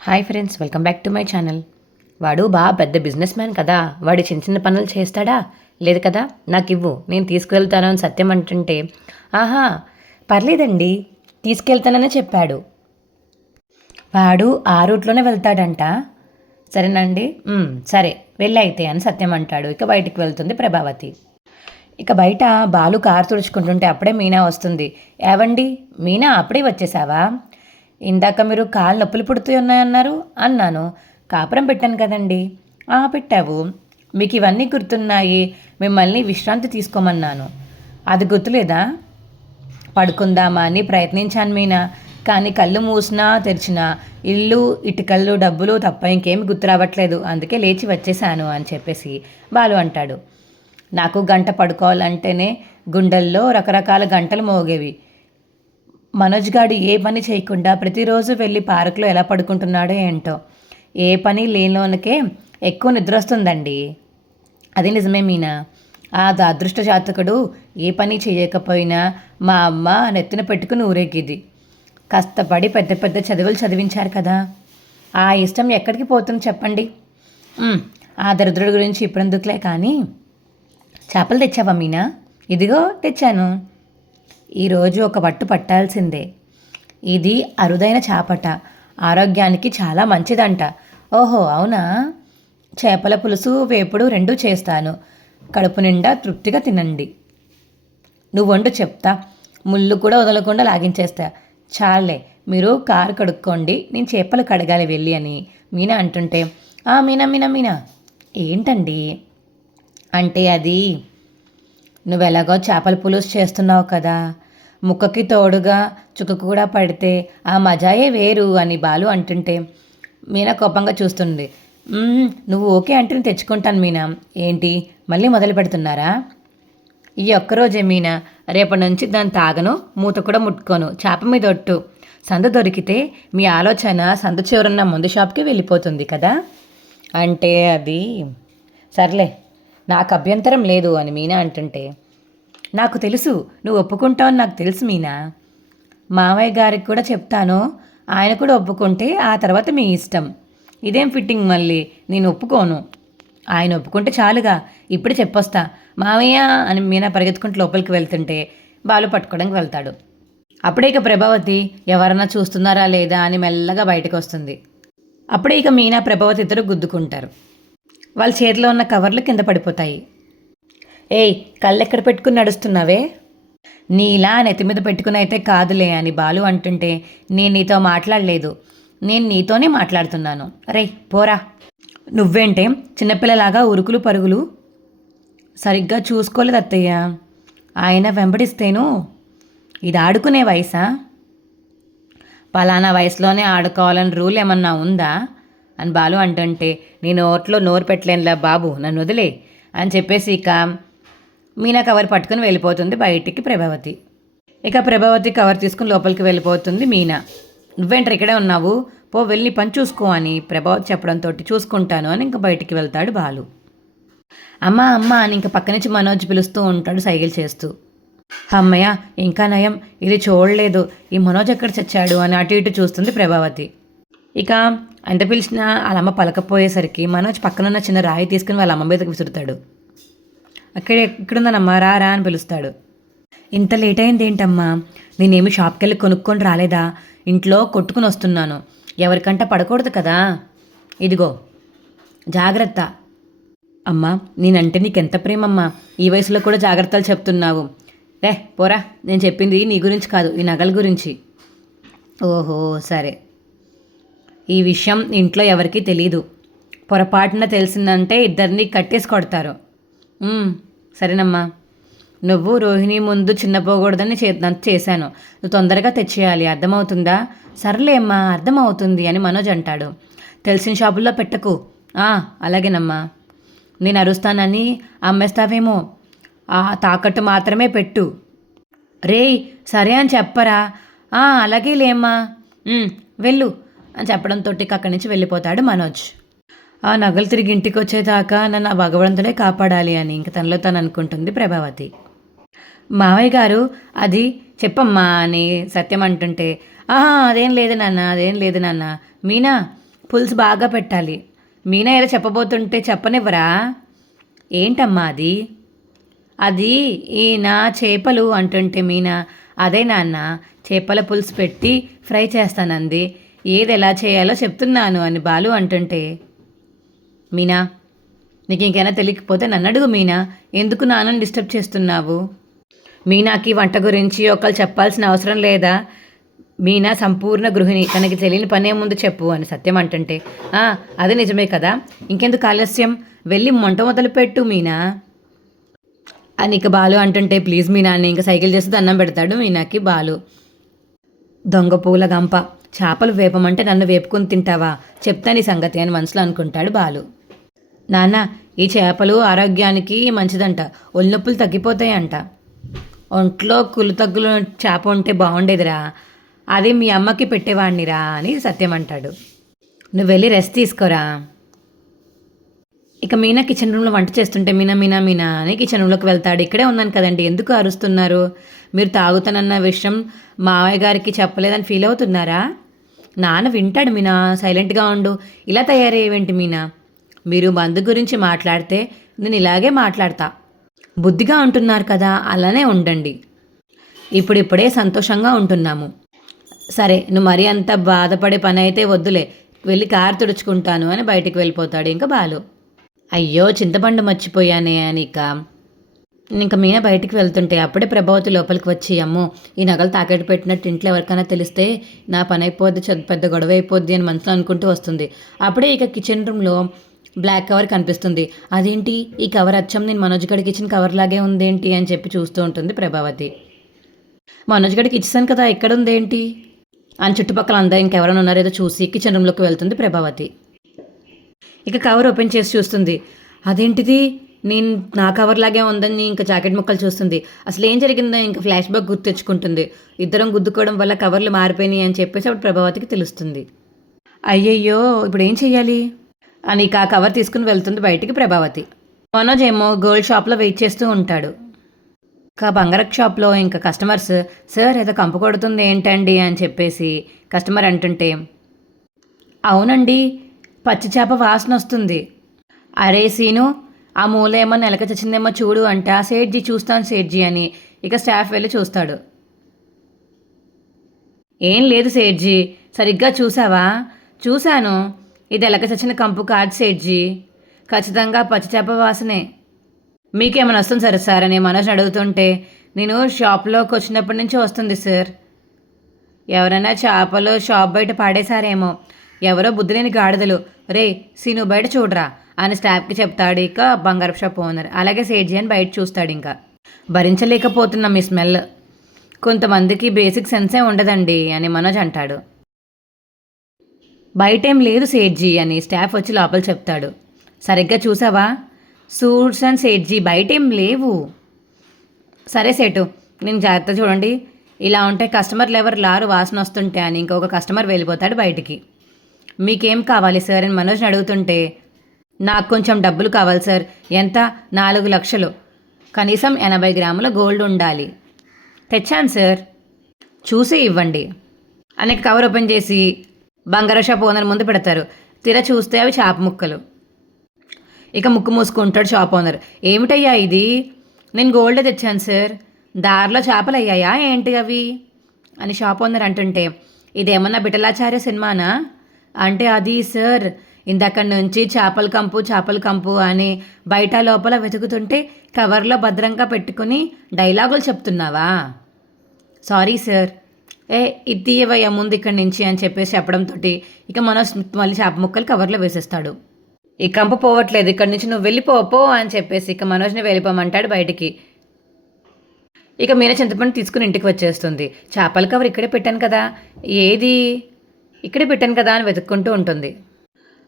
Hi friends, welcome back to my channel. వాడు బాగా పెద్ద బిజినెస్ మ్యాన్ కదా, వాడు చిన్న చిన్న పనులు చేస్తాడా? లేదు కదా, నాకు ఇవ్వు, నేను తీసుకువెళ్తాను అని సత్యం అంటుంటే, ఆహా పర్లేదండి తీసుకెళ్తానని చెప్పాడు. వాడు ఆ రూట్లోనే వెళ్తాడంట. సరేనండి, సరే వెళ్ళి అయితే అని సత్యం అంటాడు. ఇక బయటికి వెళ్తుంది ప్రభావతి. ఇక బయట బాలు కారు తుడుచుకుంటుంటే అప్పుడే మీనా వస్తుంది. ఏవండి మీనా, అప్పుడే వచ్చేసావా? ఇందాక మీరు కాళ్ళు నొప్పులు పుడుతూ ఉన్నాయన్నారు అన్నాను. కాపురం పెట్టాను కదండి. పెట్టావు. మీకు ఇవన్నీ గుర్తున్నాయి. మిమ్మల్ని విశ్రాంతి తీసుకోమన్నాను, అది గుర్తులేదా? పడుకుందామా అని ప్రయత్నించాను మీనా, కానీ కళ్ళు మూసినా తెరిచినా ఇల్లు, ఇటుకళ్ళు, డబ్బులు తప్ప ఇంకేమి గుర్తు రావట్లేదు. అందుకే లేచి వచ్చేసాను అని చెప్పేసి బాలు అంటాడు. నాకు గంట పడుకోవాలంటేనే గుండెల్లో రకరకాల గంటలు మోగేవి. మనోజ్ గాడు ఏ పని చేయకుండా ప్రతిరోజు వెళ్ళి పార్కులో ఎలా పడుకుంటున్నాడో ఏంటో. ఏ పని లేనిలోనికే ఎక్కువ నిద్ర వస్తుందండి. అది నిజమే మీనా. ఆ అదృష్ట జాతకుడు ఏ పని చేయకపోయినా మా అమ్మ నెత్తిన పెట్టుకుని ఊరేగిది. కష్టపడి పెద్ద పెద్ద చదువులు చదివించారు కదా, ఆ ఇష్టం ఎక్కడికి పోతుంది చెప్పండి. ఆ దరిద్రుడి గురించి ఇప్పుడెందుకులే కానీ, చేపలు తెచ్చావా మీనా? ఇదిగో తెచ్చాను. ఈరోజు ఒక పట్టు పట్టాల్సిందే. ఇది అరుదైన చేపట, ఆరోగ్యానికి చాలా మంచిదంట. ఓహో అవునా? చేపల పులుసు, వేపుడు రెండూ చేస్తాను. కడుపు నిండా తృప్తిగా తినండి. నువ్వు వండు చెప్తా, ముళ్ళు కూడా వదలకుండా లాగించేస్తా. చాలే, మీరు కారు కడుక్కోండి, నేను చేపలు కడగాలి వెళ్ళి అని మీనా అంటుంటే, మీనా మీనా మీనా ఏంటండి అంటే, అది నువ్వెలాగో చేపల పులుసు చేస్తున్నావు కదా, ముక్కకి తోడుగా చుక్కకు కూడా పడితే ఆ మజాయే వేరు అని బాలు అంటుంటే మీనా కోపంగా చూస్తుంది. నువ్వు ఓకే అంటే నేను తెచ్చుకుంటాను మీనా. ఏంటి మళ్ళీ మొదలు పెడుతున్నారా? ఈ ఒక్కరోజే మీనా, రేపటి నుంచి దాన్ని తాగను, మూత కూడా ముట్టుకోను. చేప మీద ఒట్టు. సందు దొరికితే మీ ఆలోచన సందు చివరన్న ముందు షాప్కి వెళ్ళిపోతుంది కదా. అంటే అది సర్లే, నాకు అభ్యంతరం లేదు అని మీనా అంటుంటే, నాకు తెలుసు నువ్వు ఒప్పుకుంటావని నాకు తెలుసు మీనా. మామయ్య గారికి కూడా చెప్తాను, ఆయన కూడా ఒప్పుకుంటే ఆ తర్వాత మీ ఇష్టం. ఇదేం ఫిట్టింగ్ మళ్ళీ, నేను ఒప్పుకోను. ఆయన ఒప్పుకుంటే చాలుగా, ఇప్పుడు చెప్పొస్తా మామయ్య అని మీనా పరిగెత్తుకుంటూ లోపలికి వెళ్తుంటే బాలు పట్టుకోవడానికి వెళ్తాడు. అప్పుడే ఇక ప్రభావతి ఎవరన్నా చూస్తున్నారా లేదా అని మెల్లగా బయటకు వస్తుంది. అప్పుడే ఇక మీనా ప్రభావతి ఇద్దరు గుద్దుకుంటారు. వాళ్ళ చేతిలో ఉన్న కవర్లు కింద పడిపోతాయి. ఏయ్, కళ్ళెక్కడ పెట్టుకుని నడుస్తున్నావే? నీలా నెత్తి మీద పెట్టుకుని అయితే కాదులే అని బాలు అంటుంటే, నేను నీతో మాట్లాడలేదు, నేను నీతోనే మాట్లాడుతున్నాను. రే పోరా. నువ్వేంటే చిన్నపిల్లలాగా ఉరుకులు పరుగులు? సరిగ్గా చూసుకోలేదు అత్తయ్య. ఆయన వెంబడిస్తేను. ఇది ఆడుకునే వయసా? పలానా వయసులోనే ఆడుకోవాలని రూల్ ఏమన్నా ఉందా అని బాలు అంటుంటే, నేను నోట్లో నోరు పెట్టలేనులా బాబు, నన్ను వదిలే అని చెప్పేసి ఇక మీనా కవర్ పట్టుకుని వెళ్ళిపోతుంది బయటికి ప్రభావతి. ఇక ప్రభావతి కవర్ తీసుకుని లోపలికి వెళ్ళిపోతుంది. మీనా, నువ్వేంటర్ ఇక్కడే ఉన్నావు, పో వెళ్ళి పని చూసుకో అని ప్రభావతి చెప్పడంతో చూసుకుంటాను అని ఇంక బయటికి వెళ్తాడు బాలు. అమ్మ అమ్మ అని ఇంక పక్క నుంచి మనోజ్ పిలుస్తూ ఉంటాడు సైకిల్ చేస్తూ. అమ్మయ్య, ఇంకా నయం, ఇది చూడలేదు, ఈ మనోజ్ ఎక్కడ చచ్చాడు అని అటు ఇటు చూస్తుంది ప్రభావతి. ఇక ఎంత పిలిచినా వాళ్ళమ్మ పలకపోయేసరికి మనోజ్ పక్కనున్న చిన్న రాయి తీసుకుని వాళ్ళ అమ్మ మీదకి విసురుతాడు. ఇక్కడుందనమ్మా, రా అని పిలుస్తాడు. ఇంత లేట్ అయింది ఏంటమ్మా? నేనేమి షాప్కి వెళ్ళి కొనుక్కొని రాలేదా, ఇంట్లో కొట్టుకుని వస్తున్నాను. ఎవరికంట పడకూడదు కదా. ఇదిగో జాగ్రత్త. అమ్మా, నేనంటే నీకెంత ప్రేమమ్మా, ఈ వయసులో కూడా జాగ్రత్తలు చెప్తున్నావు. రే పోరా, నేను చెప్పింది నీ గురించి కాదు, ఈ నగల గురించి. ఓహో సరే, ఈ విషయం ఇంట్లో ఎవరికీ తెలీదు. పొరపాటున తెలిసిందంటే ఇద్దరిని కట్టేసి కొడతారు. సరేనమ్మా, నువ్వు రోహిణి ముందు చిన్నపోకూడదని చేశాను, నువ్వు తొందరగా తెచ్చేయాలి, అర్థమవుతుందా? సర్లే అమ్మా, అర్థమవుతుంది అని మనోజ్ అంటాడు. తెలిసిన షాపుల్లో పెట్టకు. అలాగేనమ్మా. నేను అరుస్తానని అమ్మేస్తావేమో, తాకట్టు మాత్రమే పెట్టు. రేయ్ సరే అని చెప్పరా? అలాగే లేమ్మా, వెళ్ళు అని చెప్పడంతో అక్కడి నుంచి వెళ్ళిపోతాడు మనోజ్. ఆ నగలు తిరిగి ఇంటికి వచ్చేదాకా నన్ను ఆ భగవంతుడే కాపాడాలి అని ఇంక తనలో తను అనుకుంటుంది ప్రభావతి. మావయ్య గారు అది చెప్పమ్మా అని సత్యం అంటుంటే, అదేం లేదు నాన్న, అదేం లేదు నాన్న. మీనా, పులుసు బాగా పెట్టాలి. మీనా ఏదో చెప్పబోతుంటే చెప్పనివ్వరా? ఏంటమ్మా అది? అది ఈయన చేపలు అంటుంటే మీనా, అదే నాన్న, చేపల పులుసు పెట్టి ఫ్రై చేస్తానంది. ఏది ఎలా చేయాలో చెప్తున్నాను అని బాలు అంటుంటే, మీనా, నీకు ఇంకైనా తెలియకపోతే నన్ను అడుగు మీనా, ఎందుకు నాన్నని డిస్టర్బ్ చేస్తున్నావు? మీనాకి వంట గురించి ఒకళ్ళు చెప్పాల్సిన అవసరం లేదా? మీనా సంపూర్ణ గృహిణి, తనకి తెలియని పనే ముందు చెప్పు అని సత్యం అంటుంటే, అది నిజమే కదా, ఇంకెందుకు ఆలస్యం, వెళ్ళి వంట మొదలుపెట్టు మీనా అని ఇక బాలు అంటుంటే, ప్లీజ్ మీనా అని ఇంకా సైకిల్ చేసి దండం పెడతాడు మీనాకి బాలు. దొంగ పూల గంప, చేపలు వేపమంటే నన్ను వేపుకొని తింటావా, చెప్తా నీ సంగతి అని మనసులో అనుకుంటాడు బాలు. నాన్న, ఈ చేపలు ఆరోగ్యానికి మంచిదంట, ఒళ్ళొప్పులు తగ్గిపోతాయంట. ఒంట్లో కులు తగ్గులు చేప ఉంటే బాగుండేదిరా, అది మీ అమ్మకి పెట్టేవాడినిరా అని సత్యం అంటాడు. నువ్వు వెళ్ళి రెస్ట్ తీసుకోరా. ఇక మీనా కిచెన్ రూమ్లో వంట చేస్తుంటే, మీనా మీనా మీనా అని కిచెన్ రూమ్లోకి వెళ్తాడు. ఇక్కడే ఉన్నాను కదండి, ఎందుకు అరుస్తున్నారు? మీరు తాగుతానన్న విషయం మావయ్య గారికి చెప్పలేదని ఫీల్ అవుతున్నారా? నాన్న వింటాడు మీనా, సైలెంట్గా ఉండు. ఇలా తయారయ్యేవేంటి మీనా? మీరు మందు గురించి మాట్లాడితే నేను ఇలాగే మాట్లాడతా. బుద్ధిగా ఉంటున్నారు కదా, అలానే ఉండండి. ఇప్పుడిప్పుడే సంతోషంగా ఉంటున్నాము. సరే, నువ్వు మరీ అంత బాధపడే పని అయితే వద్దులే, వెళ్ళి కారు తుడుచుకుంటాను అని బయటికి వెళ్ళిపోతాడు ఇంకా బాలు. అయ్యో చింతపండు మర్చిపోయానే అని ఇంకా మీనా బయటికి వెళ్తుంటే అప్పుడే ప్రభావతి లోపలికి వచ్చి, అమ్మో ఈ నగలు తాకట్టు పెట్టినట్టు ఇంట్లో ఎవరికైనా తెలిస్తే నా పని అయిపోద్ది, పెద్ద గొడవ అయిపోద్ది అని మనసులో అనుకుంటూ వస్తుంది. అప్పుడే ఇక కిచెన్ రూమ్లో బ్లాక్ కవర్ కనిపిస్తుంది. అదేంటి ఈ కవర్ అచ్చం నేను మనోజ్ గడికి ఇచ్చిన కవర్ లాగే ఉందేంటి అని చెప్పి చూస్తూ ఉంటుంది ప్రభావతి. మనోజ్ గడికి ఇచ్చేసాను కదా, ఇక్కడ ఉందేంటి అని చుట్టుపక్కల అందరూ ఇంకెవరైనా ఉన్నారేదో చూసి కిచెన్ రూమ్లోకి వెళ్తుంది ప్రభావతి. ఇక కవర్ ఓపెన్ చేసి చూస్తుంది. అదేంటిది, నేను నా కవర్ లాగే ఉందని ఇంకా జాకెట్ ముక్కలు చూస్తుంది. అసలు ఏం జరిగిందో ఇంకా ఫ్లాష్ బ్యాక్ గుర్తు తెచ్చుకుంటుంది. ఇద్దరం గుద్దుకోవడం వల్ల కవర్లు మారిపోయినాయి అని చెప్పేసి అప్పుడు ప్రభావతికి తెలుస్తుంది. అయ్యయ్యో ఇప్పుడు ఏం చెయ్యాలి అని ఇక ఆ కవర్ తీసుకుని వెళ్తుంది బయటికి ప్రభావతి. మనోజ్ ఏమో గోల్డ్ షాప్లో వెయిట్ చేస్తూ ఉంటాడు. ఇంకా బంగారక్ షాప్లో ఇంకా కస్టమర్స్, సార్ ఏదో కంపు కొడుతుంది ఏంటండి అని చెప్పేసి కస్టమర్ అంటుంటే, అవునండి పచ్చి చేప వాసన వస్తుంది. అరే సీను, ఆ మూల ఏమో నెలక చచ్చిందేమో చూడు అంట. సేట్జీ చూస్తాను సేట్జీ అని ఇక స్టాఫ్ వెళ్ళి చూస్తాడు. ఏం లేదు సేట్జీ, సరిగ్గా చూసావా? చూశాను, ఇది ఎలక చచ్చిన కంపు కాదు సేట్జీ, ఖచ్చితంగా పచ్చి చేప వాసనే. మీకేమైనా వస్తుంది సార్ అని మనోజ్ అడుగుతుంటే, నేను షాప్లోకి వచ్చినప్పటి నుంచి వస్తుంది సార్. ఎవరైనా చేపలు షాప్ బయట పాడేశారేమో, ఎవరో బుద్ధిలేని గాడిదలు. రే సీను బయట చూడరా అని స్టాఫ్కి చెప్తాడు ఇక బంగారపు షాప్ ఓనర్. అలాగే సేట్జీ అని బయట చూస్తాడు. ఇంకా భరించలేకపోతున్నాం మీ స్మెల్, కొంతమందికి బేసిక్ సెన్సే ఉండదండి అని మనోజ్ అంటాడు. బయటేం లేదు సేట్జీ అని స్టాఫ్ వచ్చి లోపల చెప్తాడు. సరిగ్గా చూసావా సూట్స్ అండ్ సేట్జీ, బయటేం లేవు. సరే సేటు, నేను జాగ్రత్త చూడండి, ఇలా ఉంటే కస్టమర్లు ఎవరు లారు వాసన వస్తుంటే అని ఇంకొక కస్టమర్ వెళ్ళిపోతాడు బయటికి. మీకేం కావాలి సార్ అని మనోజ్ని అడుగుతుంటే, నాకు కొంచెం డబ్బులు కావాలి సార్. ఎంత? 4 లక్షలు, కనీసం 80 గ్రాముల గోల్డ్ ఉండాలి. తెచ్చాను సార్, చూసి ఇవ్వండి అని కవర్ ఓపెన్ చేసి బంగారు షాప్ ఓనర్ ముందు పెడతారు. తీర చూస్తే అవి చేప ముక్కలు. ఇక ముక్కు మూసుకుంటాడు షాప్ ఓనర్. ఏమిటయ్యా ఇది? నేను గోల్డ్ తెచ్చాను సార్, దారిలో చేపలు అయ్యాయా ఏంటి అవి అని షాప్ ఓనర్ అంటుంటే, ఇదేమన్నా బిటలాచార్య సినిమానా అంటే, అది సార్ ఇందక్కడి నుంచి చేపల కంపు అని బయట లోపల వెతుకుతుంటే కవర్లో భద్రంగా పెట్టుకుని డైలాగులు చెప్తున్నావా? Sorry sir. ఇది తీయవయ్యా ముందు ఇక్కడి నుంచి అని చెప్పేసి చెప్పడంతో ఇక మనోజ్ మళ్ళీ చేప ముక్కలు కవర్లో వేసేస్తాడు. ఈ కంపు పోవట్లేదు, ఇక్కడి నుంచి నువ్వు వెళ్ళిపో అని చెప్పేసి ఇక మనోజ్ని వెళ్ళిపోమంటాడు బయటికి. ఇక మీనా చింతపండు తీసుకుని ఇంటికి వచ్చేస్తుంది. చేపల కవర్ ఇక్కడే పెట్టాను కదా, ఏది? ఇక్కడే పెట్టాను కదా అని వెతుక్కుంటూ ఉంటుంది.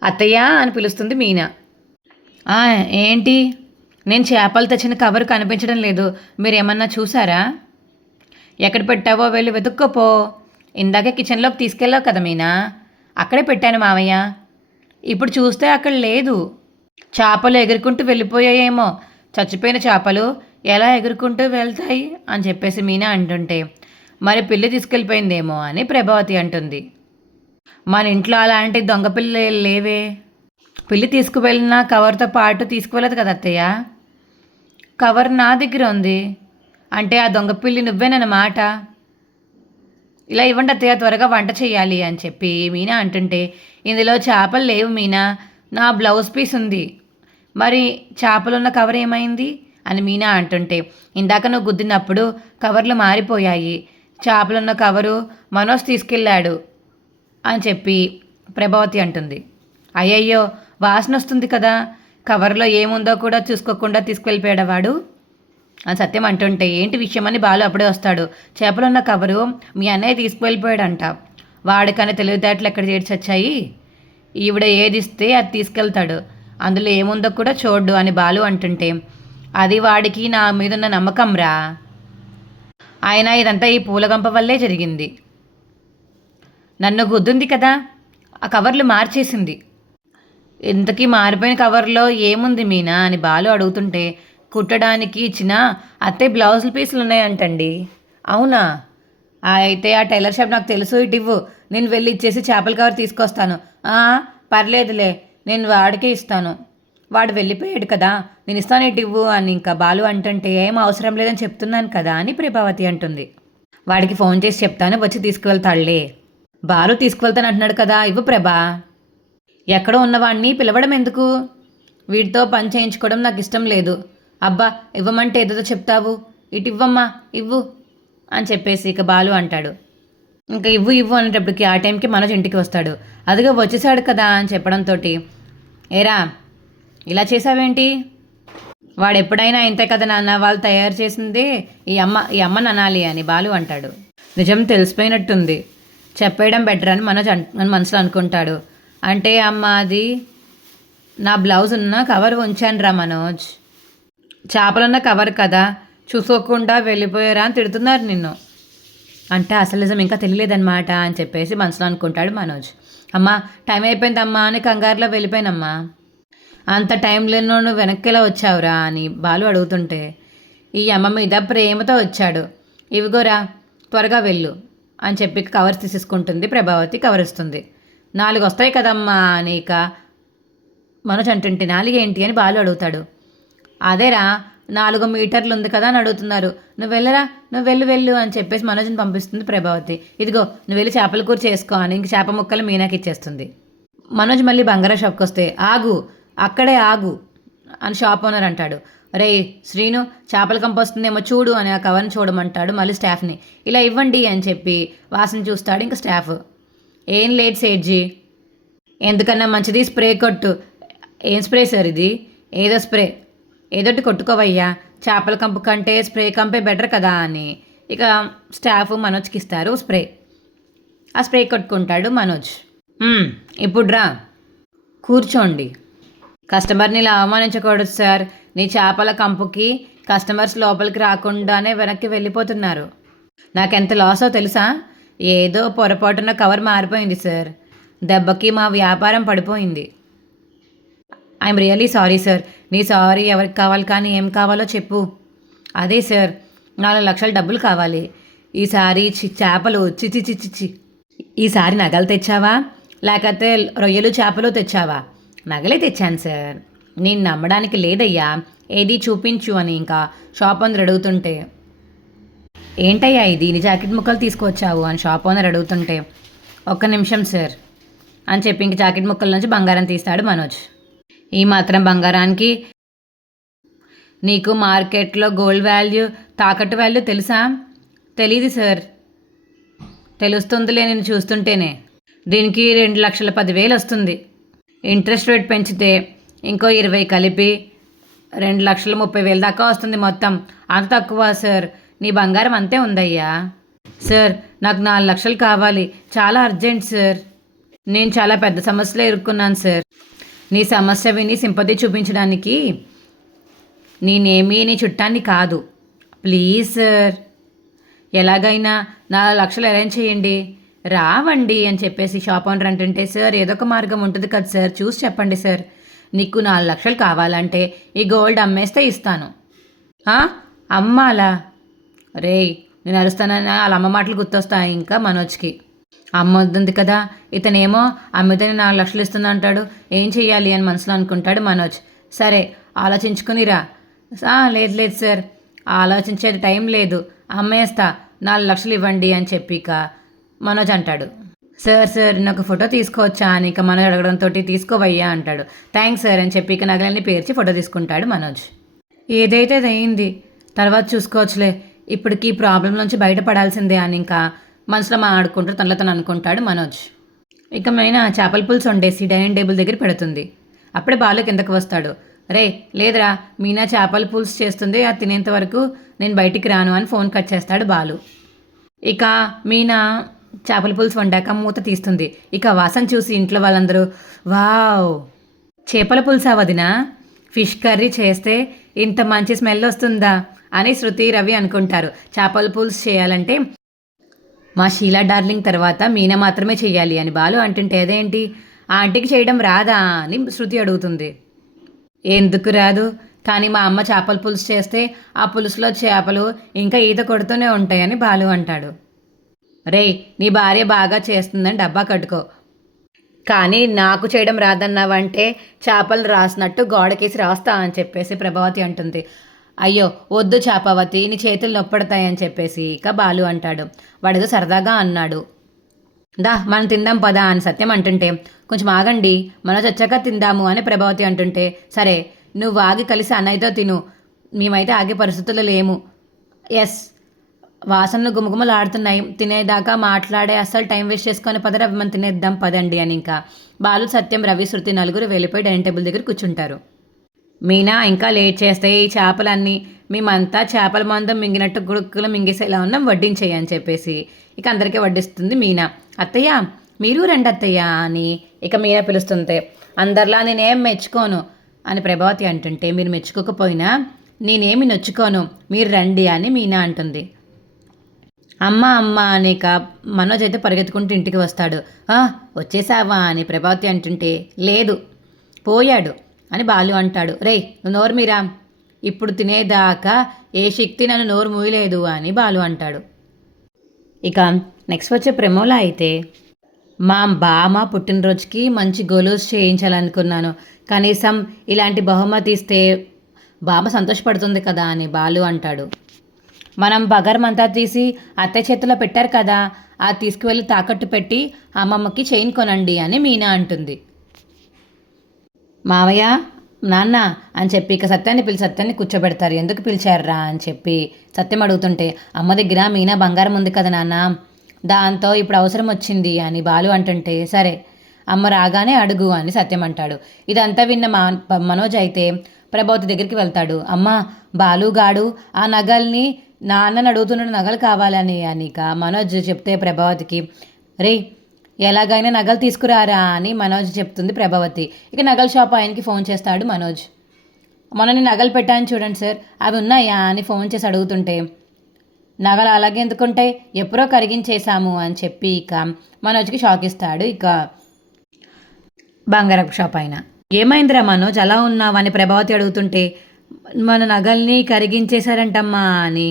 అత్తయ్య అని పిలుస్తుంది మీనా. ఏంటి? నేను చేపలు తెచ్చిన కవర్ కనిపించడం లేదు, మీరేమన్నా చూసారా? ఎక్కడ పెట్టావో వెళ్ళి వెతుక్కోపో. ఇందాకే కిచెన్లోకి తీసుకెళ్ళావు కదా మీనా, అక్కడే పెట్టాను మావయ్య. ఇప్పుడు చూస్తే అక్కడ లేదు. చేపలు ఎగురుకుంటూ వెళ్ళిపోయాయేమో, చచ్చిపోయిన చేపలు ఎలా ఎగురుకుంటూ వెళ్తాయి అని చెప్పేసి మీనా అంటుంటే, మరి పిల్లి తీసుకెళ్ళిపోయిందేమో అని ప్రభావతి అంటుంది. మన ఇంట్లో అలాంటి దొంగ పిల్లలు లేవే. పిల్లి తీసుకువెళ్ళిన కవర్తో పాటు తీసుకువెళ్ళదు కదా అత్తయ్య. కవర్ నా దగ్గర ఉంది. అంటే ఆ దొంగ పిల్లి నువ్వేనన్నమాట. ఇలా ఇవ్వండి అత్తయ్య, త్వరగా వంట చేయాలి అని చెప్పి మీనా అంటుంటే, ఇందులో చేపలు లేవు మీనా, నా బ్లౌజ్ పీస్ ఉంది, మరి చేపలున్న కవర్ ఏమైంది అని మీనా అంటుంటే, ఇందాక నువ్వు గుద్దినప్పుడు కవర్లు మారిపోయాయి, చేపలున్న కవరు మనోజ్ తీసుకెళ్ళాడు అని చెప్పి ప్రభావతి అంటుంది. అయ్యయ్యో, వాసన వస్తుంది కదా, కవర్లో ఏముందో కూడా చూసుకోకుండా తీసుకెళ్ళిపోయాడు వాడు అని సత్యం అంటుంటే, ఏంటి విషయం అని బాలు అప్పుడే వస్తాడు. చేపలున్న కవరు మీ అన్నయ్య తీసుకువెళ్ళిపోయాడంట. వాడికన్నా తెలివితేటలు ఎక్కడ చేర్చొచ్చాయి, ఈవిడ ఏది ఇస్తే అది తీసుకెళ్తాడు, అందులో ఏముందో కూడా చూడ్డు అని బాలు అంటుంటే, అది వాడికి నా మీదున్న నమ్మకం రా, ఆయన ఇదంతా ఈ పూలగంప వల్లే జరిగింది. నన్ను గుద్దుంది కదా, ఆ కవర్లు మార్చేసింది. ఇంతకీ మారిపోయిన కవర్లో ఏముంది మీనా అని బాలు అడుగుతుంటే, కుట్టడానికి ఇచ్చిన అత్తే బ్లౌజుల పీసులు ఉన్నాయంటండి. అవునా? అయితే ఆ టైలర్ షాప్ నాకు తెలుసు, ఇటు ఇవ్వు, నేను వెళ్ళి ఇచ్చేసి చేపల కవర్ తీసుకొస్తాను. పర్లేదులే, నేను వాడికే ఇస్తాను, వాడు వెళ్ళిపోయాడు కదా, నేను ఇస్తాను, ఇటు ఇవ్వు అని ఇంకా బాలు అంటుంటే, ఏం అవసరం లేదని చెప్తున్నాను కదా అని ప్రభావతి అంటుంది. వాడికి ఫోన్ చేసి చెప్తాను, వచ్చి తీసుకువెళ్తాడులే. బాలు తీసుకువెళ్తాను అంటున్నాడు కదా, ఇవ్వు ప్రభా. ఎక్కడో ఉన్నవాడిని పిలవడం ఎందుకు, వీడితో పని చేయించుకోవడం నాకు ఇష్టం లేదు. అబ్బా, ఇవ్వమంటే ఏదో చెప్తావు, ఇటు ఇవ్వమ్మా, ఇవ్వు అని చెప్పేసి ఇక బాలు అంటాడు. ఇంకా ఇవ్వు ఇవ్వు అనేటప్పటికి ఆ టైంకి మనోజ్ ఇంటికి వస్తాడు. అదిగా వచ్చేసాడు కదా అని చెప్పడంతో, ఏరా ఇలా చేసావేంటి, వాడు ఎప్పుడైనా ఇంతే కదా నాన్న, వాళ్ళు తయారు చేసిందే ఈ అమ్మని అనాలి అని బాలు అంటాడు. నిజం తెలిసిపోయినట్టుంది, చెప్పేయడం బెటర్ అని మనోజ్ మనసులో అనుకుంటాడు. అంటే అమ్మ, అది నా బ్లౌజ్ ఉన్న కవర్ ఉంచాను రా మనోజ్, చేపలున్న కవర్ కదా, చూసుకోకుండా వెళ్ళిపోయారా అని తిడుతున్నారు నిన్ను అంటే అసలు నిజం ఇంకా తెలియలేదన్నమాట అని చెప్పేసి మనసులో అనుకుంటాడు మనోజ్. అమ్మా, టైం అయిపోయిందమ్మా అని కంగారులో వెళ్ళిపోయానమ్మా. అంత టైంలో నువ్వు వెనక్కిలా వచ్చావురా అని బాలు అడుగుతుంటే, ఈ అమ్మ మీద ప్రేమతో వచ్చాడు, ఇవిగోరా త్వరగా వెళ్ళు అని చెప్పి కవర్స్ తీసేసుకుంటుంది ప్రభావతి. కవర్ ఇస్తుంది. 4 వస్తాయి కదమ్మా అని ఇక మనోజ్ అంటుంటే, 4 ఏంటి అని బాలు అడుగుతాడు. అదేరా 4 మీటర్లు ఉంది కదా అని అడుగుతున్నారు, నువ్వు వెళ్ళరా, నువ్వు వెళ్ళు అని చెప్పేసి మనోజ్ని పంపిస్తుంది ప్రభావతి. ఇదిగో నువ్వు వెళ్ళి చేపల కూర చేసుకో అని ఇంక చేప ముక్కలు మీనాకి ఇచ్చేస్తుంది. మనోజ్ మళ్ళీ బంగారం షాప్కి వస్తే, ఆగు, అక్కడే ఆగు అని షాప్ ఓనర్ అంటాడు. రే శ్రీను, చేపల కంప వస్తుందేమో చూడు అని ఆ కవర్ని చూడమంటాడు మళ్ళీ స్టాఫ్ని. ఇలా ఇవ్వండి అని చెప్పి వాసన చూస్తాడు ఇంకా స్టాఫ్. ఏం లేట్ సేట్జీ, ఎందుకన్నా మంచిది స్ప్రే కొట్టు. ఏం స్ప్రే సార్ ఇది, ఏదో స్ప్రే, ఏదోటి కొట్టుకోవయ్యా, చేపల కంపు కంటే స్ప్రే కంపే బెటర్ కదా అని ఇక స్టాఫ్ మనోజ్కి ఇస్తారు స్ప్రే. ఆ స్ప్రే కొట్టుకుంటాడు మనోజ్. ఇప్పుడు రా, కూర్చోండి. కస్టమర్ని ఇలా అవమానించకూడదు సార్, నీ చేపల కంపుకి కస్టమర్స్ లోపలికి రాకుండానే వెనక్కి వెళ్ళిపోతున్నారు. నాకెంత లాసో తెలుసా, ఏదో పొరపాటున కవర్ మారిపోయింది సార్, దెబ్బకి మా వ్యాపారం పడిపోయింది. I'm really sorry sir. నీ సారీ ఎవరికి కావాలి కానీ ఏం కావాలో చెప్పు. అదే సార్, 4 లక్షల డబ్బులు కావాలి. ఈసారి చేపలు చిచి. ఈసారి నగలు తెచ్చావా లేకపోతే రొయ్యలు చేపలు తెచ్చావా? నగలే తెచ్చాను సార్. నేను నమ్మడానికి లేదయ్యా, ఏది చూపించు అని ఇంకా షాప్ ఓనర్ అడుగుతుంటే, ఏంటయ్యా ఇది, నీ జాకెట్ ముక్కలు తీసుకొచ్చావు అని షాప్ ఓనర్ అడుగుతుంటే, ఒక్క నిమిషం సార్ అని చెప్పి ఇంక జాకెట్ ముక్కల నుంచి బంగారం తీస్తాడు మనోజ్. ఈ మాత్రం బంగారానికి నీకు మార్కెట్లో గోల్డ్ వాల్యూ, తాకట్టు వాల్యూ తెలుసా? తెలీదు సార్. తెలుస్తుందిలే నేను చూస్తుంటేనే. దీనికి 2,10,000 వస్తుంది. ఇంట్రెస్ట్ రేట్ పెంచితే ఇంకో 20 కలిపి 2,30,000 దాకా వస్తుంది మొత్తం. అంత తక్కువ సార్, నీ బంగారం అంతే ఉందయ్యా. సార్ నాకు 4 లక్షలు కావాలి, చాలా అర్జెంట్ సార్. నేను చాలా పెద్ద సమస్యలో ఇరుక్కున్నాను సార్. నీ సమస్య విని సింపతి చూపించడానికి నేనేమీ నీ చుట్టాన్ని కాదు, ప్లీజ్ సార్, ఎలాగైనా 4 లక్షలు అరేంజ్ చేయండి. రావండి అని చెప్పేసి షాప్ ఓనర్ అంటుంటే, సార్ ఏదో ఒక మార్గం ఉంటుంది కదా సార్, చూసి చెప్పండి సార్. నీకు 4 లక్షలు కావాలంటే ఈ గోల్డ్ అమ్మేస్తే ఇస్తాను. అమ్మాలా? రే నేను అరుస్తానని వాళ్ళ అమ్మ మాటలు గుర్తొస్తాయి ఇంకా మనోజ్కి. అమ్మ వద్దుంది కదా, ఇతనేమో అమ్మితేనే 4 లక్షలు ఇస్తుంది అంటాడు, ఏం చెయ్యాలి అని మనసులో అనుకుంటాడు మనోజ్. సరే ఆలోచించుకునిరా. లేదు లేదు సార్, ఆలోచించేది టైం లేదు, అమ్మేస్తా, 4 లక్షలు ఇవ్వండి అని చెప్పిక మనోజ్ అంటాడు. సార్ నాకు ఫోటో తీసుకోవచ్చా అని ఇక మనోజ్ అడగడంతో తీసుకోవయ్యా అంటాడు. థ్యాంక్స్ సార్ అని చెప్పి ఇక నగలన్నీ పేర్చి ఫోటో తీసుకుంటాడు మనోజ్. ఏదైతే అది అయింది, తర్వాత చూసుకోవచ్చులే, ఇప్పటికి ఈ ప్రాబ్లం నుంచి బయటపడాల్సిందే అని ఇంకా మనసులో ఆడుకుంటూ తనలో తను అనుకుంటాడు మనోజ్. ఇక మైనా చేపల పులుసు వండేసి డైనింగ్ టేబుల్ దగ్గర పెడుతుంది. అప్పుడే బాలు కిందకు వస్తాడు. రే లేదురా, మీనా చేపల పులుసు చేస్తుంది, అది తినేంత వరకు నేను బయటికి రాను అని ఫోన్ కట్ చేస్తాడు బాలు. ఇక మీనా చేపల పులుసు వండాక మూత తీస్తుంది. ఇక వాసన చూసి ఇంట్లో వాళ్ళందరూ వావ్, చేపల పులుసా వదినా, ఫిష్ కర్రీ చేస్తే ఇంత మంచి స్మెల్ వస్తుందా అని శృతి రవి అనుకుంటారు. చేపల పులుసు చేయాలంటే మా షీలా డార్లింగ్ తర్వాత మీనా మాత్రమే చెయ్యాలి అని బాలు అంటుంటే, అదేంటి ఆంటీకి చేయడం రాదా అని శృతి అడుగుతుంది. ఎందుకు రాదు, కానీ మా అమ్మ చేపల పులుసు చేస్తే ఆ పులుసులో చేపలు ఇంకా ఈత కొడుతూనే ఉంటాయని బాలు అంటాడు. రే నీ భార్య బాగా చేస్తుందని డబ్బా కట్టుకో, కానీ నాకు చేయడం రాదన్నావంటే చేపలు రాసినట్టు గోడకేసి రాస్తా అని చెప్పేసి ప్రభావతి అంటుంది. అయ్యో వద్దు చేపవతి, నీ చేతులు నొప్పడతాయని చెప్పేసి ఇక బాలు అంటాడు. వాడితో సరదాగా అన్నాడు. దా మనం తిందాం పదా అని సత్యం అంటుంటే, కొంచెం ఆగండి మనోజ్ వచ్చాక తిందాము అని ప్రభావతి అంటుంటే, సరే నువ్వు ఆగి కలిసి అన్నయ్యతో తిను, మేమైతే ఆగే పరిస్థితుల్లో లేము. ఎస్, వాసనలు గుమగుమలు ఆడుతున్నాయి, తినేదాకా మాట్లాడే అస్సలు టైం వేస్ట్ చేసుకొని పదరా మనం తినేద్దాం పదండి అని ఇంకా బాలు సత్యం రవి శృతి నలుగురు వెళ్ళిపోయి డైనింగ్ టేబుల్ దగ్గర కూర్చుంటారు. మీనా ఇంకా లేట్ చేస్తే ఈ చేపలన్నీ మేమంతా చేపల మందం మింగినట్టు గుడుక్కులు మింగేసేలా ఉన్నాం, వడ్డించేయి అని చెప్పేసి ఇక అందరికీ వడ్డిస్తుంది మీనా. అత్తయ్య మీరు రండి అత్తయ్య అని ఇక మీనా పిలుస్తుంటే, అందరిలా నేనేం మెచ్చుకోను అని ప్రభావతి అంటుంటే, మీరు మెచ్చుకోకపోయినా నేనేమి నొచ్చుకోను, మీరు రండి అని మీనా అంటుంది. అమ్మ అని ఇక మనోజ్ అయితే పరిగెత్తుకుంటూ ఇంటికి వస్తాడు. వచ్చేసావా అని ప్రభావతి అంటుంటే, లేదు పోయాడు అని బాలు అంటాడు. రే నువ్వు నోరు మీరా, ఇప్పుడు తినేదాకా ఏ శక్తి నన్ను నోరు మూయలేదు అని బాలు అంటాడు. ఇక నెక్స్ట్ వచ్చే ప్రెమోలా అయితే, మా బామ్మ పుట్టినరోజుకి మంచి గొలుసు చేయించాలనుకున్నాను, కనీసం ఇలాంటి బహుమతి ఇస్తే బామ్మ సంతోషపడుతుంది కదా అని బాలు అంటాడు. మనం బగర్మంతా తీసి అత్తయ్య చేతిలో పెట్టారు కదా, అది తీసుకువెళ్ళి తాకట్టు పెట్టి అమ్మమ్మకి చైన్ కొనండి అని మీనా అంటుంది. మావయ్య నాన్న అని చెప్పి ఇక సత్యాన్ని పిలిచి సత్యాన్ని కూర్చోబెడతారు. ఎందుకు పిలిచారా అని చెప్పి సత్యం అడుగుతుంటే, అమ్మ దగ్గర మీనా బంగారం ఉంది కదా నాన్న, దాంతో ఇప్పుడు అవసరం వచ్చింది అని బాలు అంటుంటే, సరే అమ్మ రాగానే అడుగు అని సత్యం అంటాడు. ఇదంతా విన్న మనోజ్ అయితే ప్రభావతి దగ్గరికి వెళ్తాడు. అమ్మ బాలుగాడు ఆ నగల్ని నాన్నని అడుగుతున్న నగలు కావాలని అని ఇక మనోజ్ చెప్తే ప్రభావతికి, రే ఎలాగైనా నగలు తీసుకురారా అని మనోజ్ చెప్తుంది ప్రభావతి. ఇక నగల షాప్ ఆయనకి ఫోన్ చేస్తాడు మనోజ్. మొన్న నేను నగలు పెట్టాను చూడండి సార్, అవి ఉన్నాయా అని ఫోన్ చేసి అడుగుతుంటే, నగలు అలాగే ఎందుకుంటాయి, ఎప్పుడో కరిగించేశాము అని చెప్పి ఇక మనోజ్కి షాక్ ఇస్తాడు ఇక బంగారపు షాప్ అయినా. ఏమైందిరా మనోజ్ అలా ఉన్నావు అని ప్రభావతి అడుగుతుంటే, మన నగల్ని కరిగించేశారంటమ్మా అని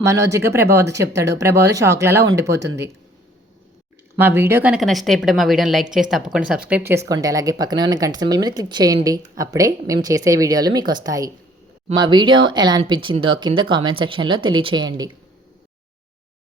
మనోజ్కి ప్రభావతి చెప్తాడు. ప్రభావతి షాక్లలా ఉండిపోతుంది. మా వీడియో కనుక నచ్చితే ఇప్పుడే మా వీడియోని లైక్ చేసి తప్పకుండా సబ్స్క్రైబ్ చేసుకోండి. అలాగే పక్కనే ఉన్న గంట సింబల్ మీద క్లిక్ చేయండి, అప్పుడే మేము చేసే వీడియోలు మీకు వస్తాయి. మా వీడియో ఎలా అనిపించిందో కింద కామెంట్ సెక్షన్లో తెలియచేయండి.